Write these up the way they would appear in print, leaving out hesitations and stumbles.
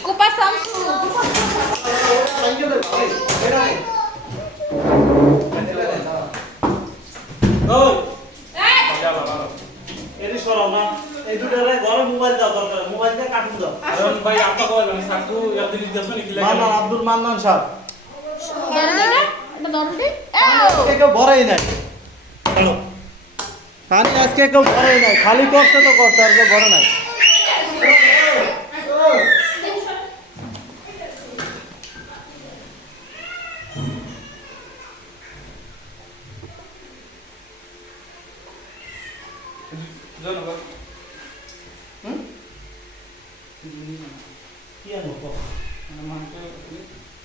Kupa Samsu. Abdul Mannan সাহেব বড়ই নাই পানি আজকে কেউ বড়ই নাই খালি করছে তো করছে আর কেউ বড় নাই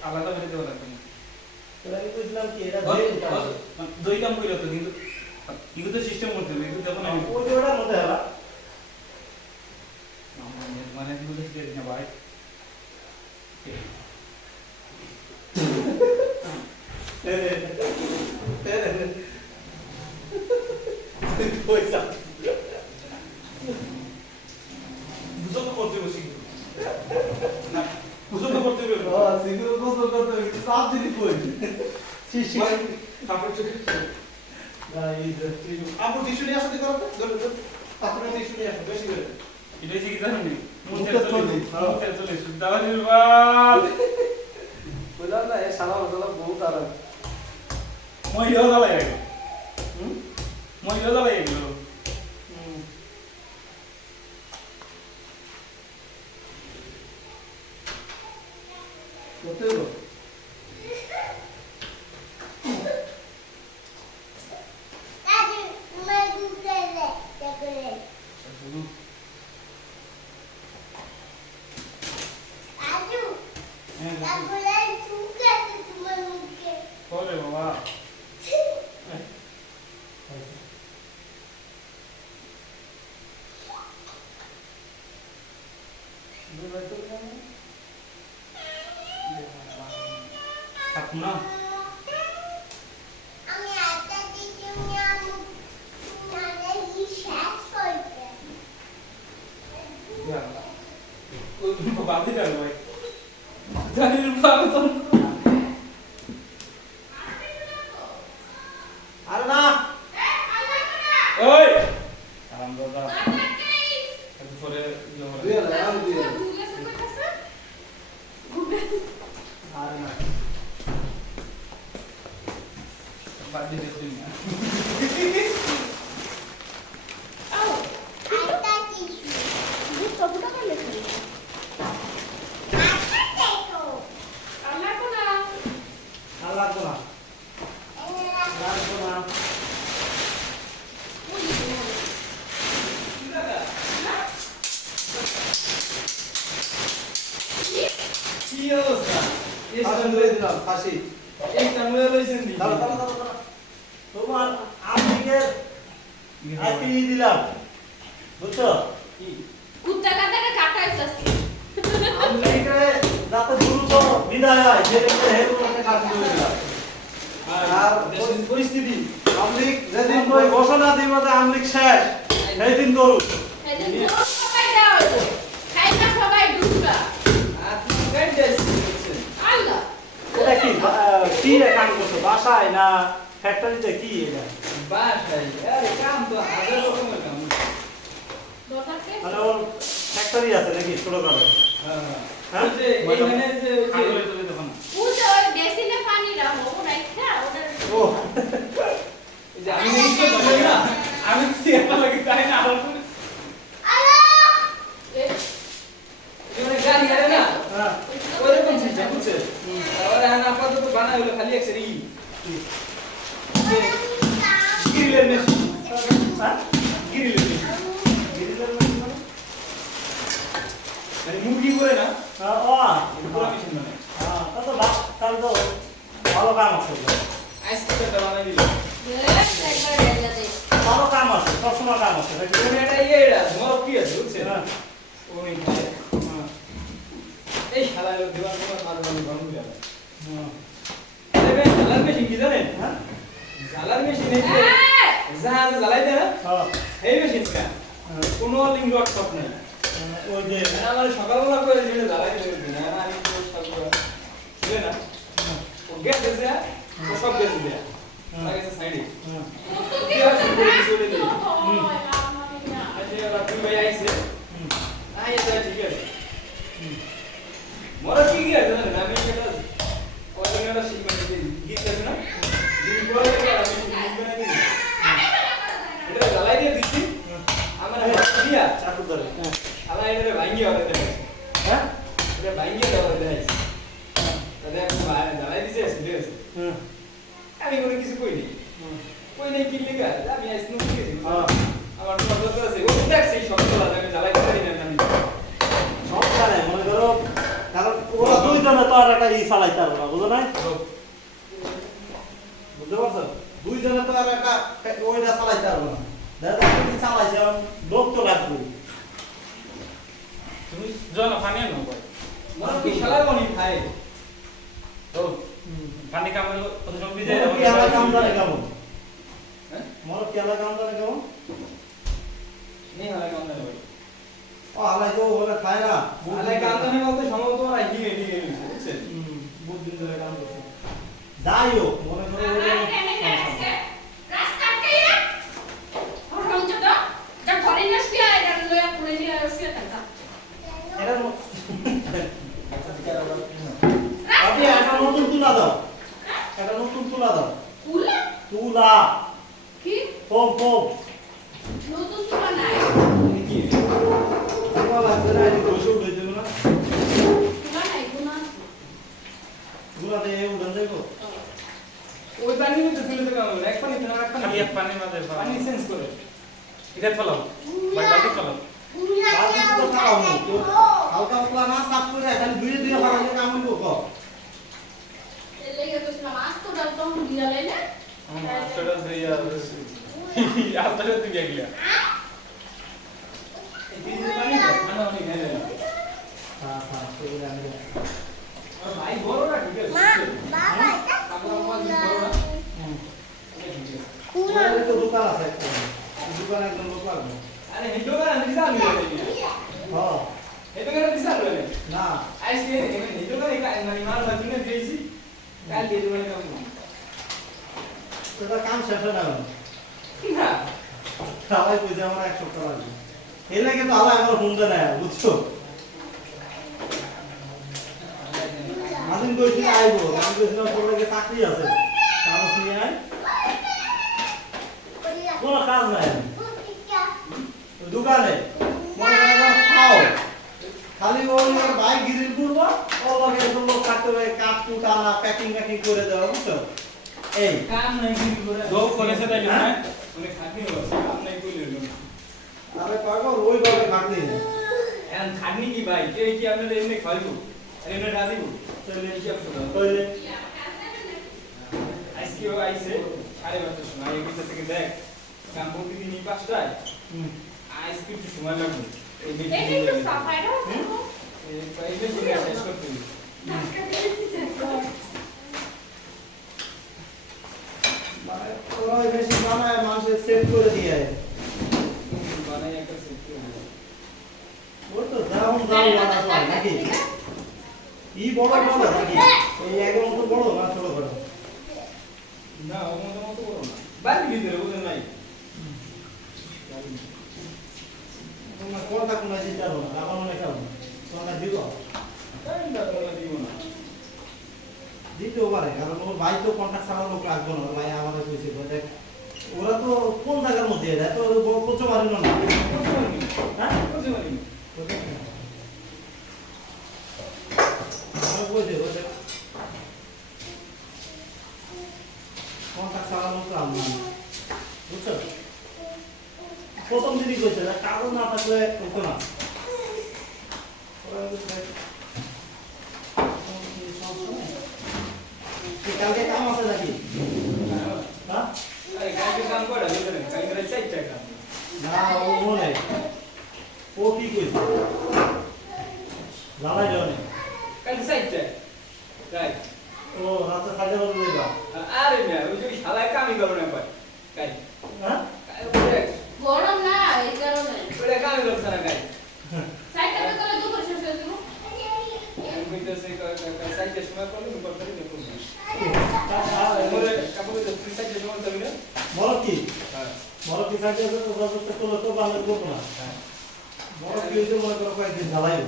আলাদা বেড়ে দেওয়া লাগবে না বুঝলাম কি এটা দুই কাম করে তো কিন্তু ইগুতো সিস্টেম করতে হবে ইগুতো যখন আমি ওই ওটার মধ্যে হলা মানে ইগুতো শিখে না ভাই পয়সা বুঝতে করতে বসি না বুঝতে করতে হবে সিগুলো গোসল করতে হবে সাপ দিলি কই শিশি কাপড় চোখে আপু টিস্যু নিয়ে আসতে করো ধরে ধরে তারপরে টিস্যু নিয়ে আসো বেশি করে এটা কি জানেন মুখে চলে মুখে চলে দাওয়ারের বাল বললাম না এ শালা বদলা বহুত আরাম মই ইয়া দালাই আগে মই ইয়া দালাই আগে করতে হবে ওরে বাবা না বাদি ডাল ভাই জানির বাবা তো আরে না ওই আরাম দাদা একটু পরে দিয়ে না আমি দিয়ে আরে না বাদি দেখুন না লাগবো না লাগবো না কি অবস্থা এই ফাঁসি ধরে দিলাম ফাঁসি এই কামড়ে লইছেন নি দাঁড়া দাঁড়া দাঁড়া দাঁড়া তোমার আমিকে আইপি দিলাম বুঝছো কি কুত্তা কাটারে কাটাইতাছি আমিকে যাতে দ্রুত বিদায় হয় সেক্ষেত্রে হেলমেটে কাটি ধরে দিলাম আর পরিস্থিতি আমলিক যেদিন কই ঘোষণা দিব যে আমলিক শেষ সেই দিন করুক এদিন পুরো সবাই দাও খাইনা সবাই ডুববা আপনি কেন যাচ্ছেন আল্লাহ এটা কি কি কাম করছো বাসায় না ফ্যাক্টরিতে কি এটা বাসায় আরে কাম তো হাজার রকমের কাম দরকারকে মানে ওর ফ্যাক্টরি আছে নাকি ছোট করে হ্যাঁ যে এইখানে যে কাগলে তো দেখো না পুজো ওই বেসিনে পানি রাখো রাইখা ওদের ও এই যে আমি নেই তো বলি না আমি সিয়াটা লাগি তাই না আর এখানে গাড়ি গাড়ি না হ্যাঁ ওরকম ছিল বুঝছে আর এখন আপাতত বানা হলো খালি এক সেরি গ্রিলের মেশিন হ্যাঁ গ্রিলের মেশিন গিরিলের মেশিন মানে মানে মুরগি করে না ও পুরো মেশিন মানে তা তো তাহলে তো ভালো কাম আছে আইসক্রিমটা বানাই দিল একবার রেলা দে ভালো কাম আছে সবসময় কাম আছে নাকি তুমি এটা ইয়েটা মরক কি আছে বুঝছে না হ্যাঁ ওই এই শালার দিওয়ান তোমার মাঝে মাঝে গরম হয়ে যাবে আরে জ্বালার মেশিন কি জানেন হ্যাঁ জ্বালার মেশিন এই যে জাহাজ জ্বালাই দেয় না হ্যাঁ এই মেশিন কা কোনো লিঙ্ক ওয়ার্কশপ নাই ওই যে আমার সকালবেলা করে যেটা জ্বালাই দেবে না আমি তো সকালবেলা ছিল না ও গ্যাস দিয়েছে ও সব গ্যাস দিয়ে লাগে সাইডে কি আছে চলে দিয়ে আজকে রাত্রি ভাই আইছে আই এটা ঠিক আছে মোরা কি আছে না আমি এটা কয়টা শিখবেন গীত আছে না দিন পরে আমি শিখবেন না এটা জ্বালাই দিয়ে দিছি আমার দিয়া চাকু ধরে আলা এটা ভাঙ্গি হবে দেখে হ্যাঁ এটা ভাঙ্গি দেওয়া দেখে তাহলে আমি জ্বালাই দিছে সিরিয়াস আমি কোনো কিছু কইনি কি লিখা আমি আইস নো কি আমার শব্দ তো আছে ও দেখ সেই শব্দটা আমি জ্বালাই দিতে না আমি সব জানে মনে করো কারণ ওরা দুইজনে তো আর একটা ই চালাইতে পারবে না বুঝো নাই বুঝতে পারছো দুইজনে তো আর একটা ওইটা চালাইতে পারবে না দাদা তুমি চালাইছে লোক তো লাগবে তুমি জন পানি আনো কই মনে কি শালা বনি খায় ও পানি কামে কত জমি মনে যায় কি আলা কাম জানে কেমন হ্যাঁ মনে কি আলা কাম জানে কেমন নেই হলে কাম না ভাই ও আলাই তো ওরা খায় না হলে কাম না বলতে সম্ভবত ওরা হিগে হিগে বুঝছেন বহুত দিন ধরে কাম করছে যাই হোক মনে করো ওরা রাস্তা কাইয়া হরম যত যা ঘরে না শুয়ে এটা লয়া পড়ে নিয়ে শুয়ে থাকা এটা আপনি একটা নতুন তুলা দাও একটা নতুন তুলা দাও কুলা তুলা কি ফোম নতুন তুলা নাই কি তুলা লাগবে না এটা বসে উঠে দেবে না তুলা নাই গুনা তুলা দিয়ে উঠে যাবো ওই পানি মধ্যে তুলে দেওয়া হবে এক পানি না এক খালি পানি এক পানির মাঝে পানি সেন্স করে এটা ফেলাও ভাই বাকি ফেলাও আর কিছু তো খাওয়া নেই হালকা পাতলা না সাফ করে খালি দুই দুই হারালে কাম হইব কো এর লাগি তো নামাজ তো দাও তো দিয়া লাই না মাস্টারটা দিয়া আপনারা তো গিয়া এই দিন পানি ঠান্ডা পানি খেয়ে নেয় হ্যাঁ হ্যাঁ সেগুলো আমি আর ভাই বড়রা ঠিক আছে বাবা এটা ওরা তো দোকান আছে একটা দোকানে একদম লোক লাগবে আরে এই দোকানে আমি জানি না হ্যাঁ এই দোকানে দিছাল বলে না আজকে এই দোকানে মানে মাল বাজুনে দিয়েছি কাল দিয়ে দোকানে কাম তোটা কাম শেষ হয় না না সবাই বুঝে আমার এক সপ্তাহ লাগবে এর লাগে তো আল্লাহ আমার ফোন দেয় বুঝছো আদিন কইছিল আইবো আমি কইছিলাম তোর লাগে চাকরি আছে কাগজ নিয়ে আয় কোনো কাজ নাই দোকানে মনে করেন খাও খালি ওই বাইক গিরিল করবো ও লগে একদম লোক থাকতে হবে কাপ কুট আনা প্যাকিং করে দেওয়া বুঝছো এই কাম নাই কি করে জব করেছে তাই না মানে খাটি হচ্ছে কাম নাই কইলে আরে পাগল ওই ভাবে খাটনি না এখন খাটনি কি ভাই কে কি আপনাদের এমনি খাইবো এমনি রাদিব চলে কি আপনারা কইলে আজকে ও আইছে আরে বাচ্চা শোনা এই বিটা থেকে দেখ কাম প্রতিদিনই 5টায় আজকে একটু সময় লাগবে এই এটা একটু সাফাই দাও এই পাইলে করে শেষ করতে হবে টাকা দিয়ে দিতে মানে ওরা ওই বেশি বানায় মানুষের সেট করে দিয়ে বানাই একটা সেট করে দেব ওই তো যেমন দাম বানা হয় নাকি ই বড় বড় নাকি এই একের মতো বড় না ছোট বড় না ও মত বড় না বাড়ি ভিতরে বুঝেন নাই তোমার কোনটা কোন আছে জানো না আবার মনে খাও কোনটা দিব টাইমটা তোমরা দিও না দিতেও পারে কারণ ওর ভাই তো কন্ট্যাক্ট ছাড়া লোক রাখবো না ভাই আমাদের কইছে দেখ ওরা তো কোন জায়গার মধ্যে এটা তো করতে পারে না হ্যাঁ বুঝতে পারিনি কইছে কন্ট্যাক্ট ছাড়া লোক রাখবো না বুঝছো প্রথম দিনই কইছে কাগজ না থাকলে হতো না কালকে কাম আছে নাকি হ্যাঁ আরে কালকে কাম করা যাবে না কালকে রাত 4টায় কাম না ও মনে ও কি কইছে লালাই জনে কালকে 4টায় তাই ও রাতে সাড়ে 12 দেবা আরে না ওই যে শালায় কামই করো না পাই কাই হ্যাঁ ওরে গরম না এই কারণে কামই করছ না কাই সময় করলে মুখর করে নিয়ে করবি ওরে কাপড়ে যে তুই সাইডে জমা দিবি না বড় কি হ্যাঁ সাইডে করতে তো ভালো করবো না হ্যাঁ বড় কি হয়েছে মনে করো কয়েকদিন জ্বালাইব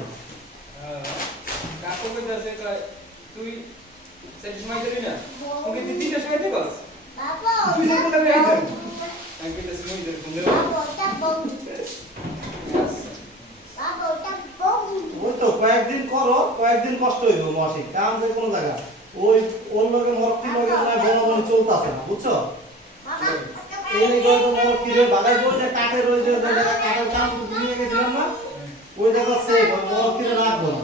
কাপড়ে যাচ্ছে তুই সাইডে সময় দিবি না ওকে দিদিটা সময় দিবস তুই যখন আমি আইতাম আমি কিন্তু সময় দিই ফোন দেব ওই তো কয়েকদিন করো কয়েকদিন কষ্ট হইব মাসিক কাম যে কোনো জায়গা ওই ওর লগে মরকি লগে তোমার বনবন চলতেছে না বুঝছো এই লগে তো মরকি রে বাগাই বল যে কাঠের ওই যে জায়গা কাঠের কাম নিয়ে গেছিলাম না ওই জায়গা সে মরকি রে রাখবো না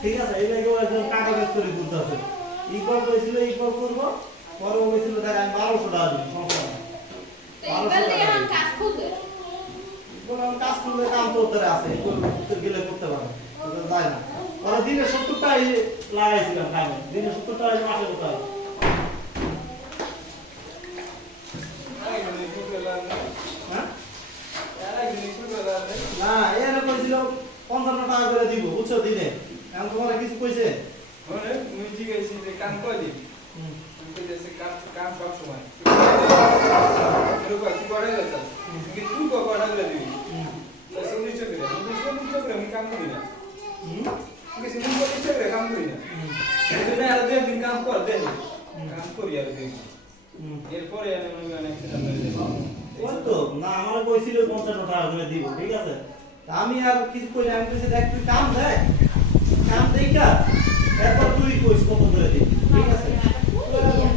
ঠিক আছে এই লগে একদম কাটা বেশ করে ঘুরতেছে ইকুয়াল কইছিল ইকুয়াল করব পরে হইছিল দেখা আমি 1200 টাকা দিই সমস্যা নাই এইবার দিয়ে এখন কাজ খুঁজে বললাম কাজ করলে কাম তো ধরে আছে করতে গেলে করতে পারে ওটা যায় না ওরা দিনে 70 টাকা লাগাইছিলাম কামে দিনে 70 টাকা মাসে কত হয় হ্যাঁ না এর কইছিল 55 টাকা করে দিব বুঝছো দিনে এখন তোমার কিছু কইছে কাম করে দিই কাম সব সময় তুই করে যাচ্ছিস তুই কটা করে দিবি আমি কাম করি না কাম করি না আর দুই কাম কর দেন কাম করি আর দুই এরপরে ওই তো না আমার কইছিল 55 টাকা করে দিব ঠিক আছে তা আমি আর কিছু কই না আমি কইছি দেখ তুই কাম দেখ কাম দেইকা এরপর তুই কইস কত করে দিবি ঠিক আছে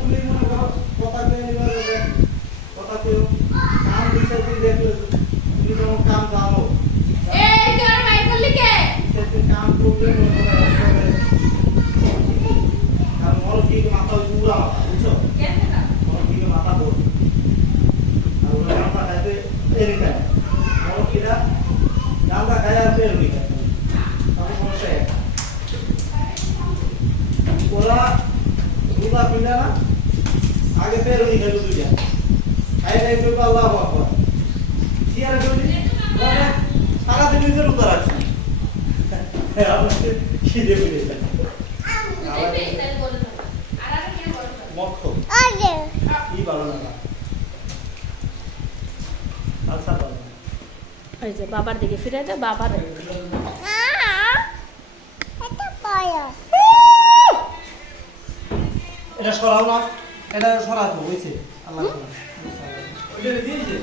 তুই মনে কর কথা কই নিবার কথা কই কাম দিছে তুই দেখলে তুমি যখন কাম জানো এই তোর মাই করলি কে তুই কাম করবে আর মোর কি মাথা পুরা বুঝছো কেন না মোর কি মাথা বল আর ওরা মাথা খাইতে এরি খায় মোর কিরা জামটা খায় আর পের হই খায় তাহলে সমস্যা ওরা দুলা পিনা না আগে পের হই খাইলো দুইটা খাই খাই কই আল্লাহু আকবার কি আর কইলি মানে সারা দিন নিজের উত্তর আছে আমাকে কি দেবে এই তাই বলে না আর আর কি বলে মক্ষ কি ভালো না আচ্ছা ভালো এই যে বাবার দিকে ফিরে যা বাবার এটা সরাও না এটা সরাতো হইছে আল্লাহ ওইটা দিয়েছে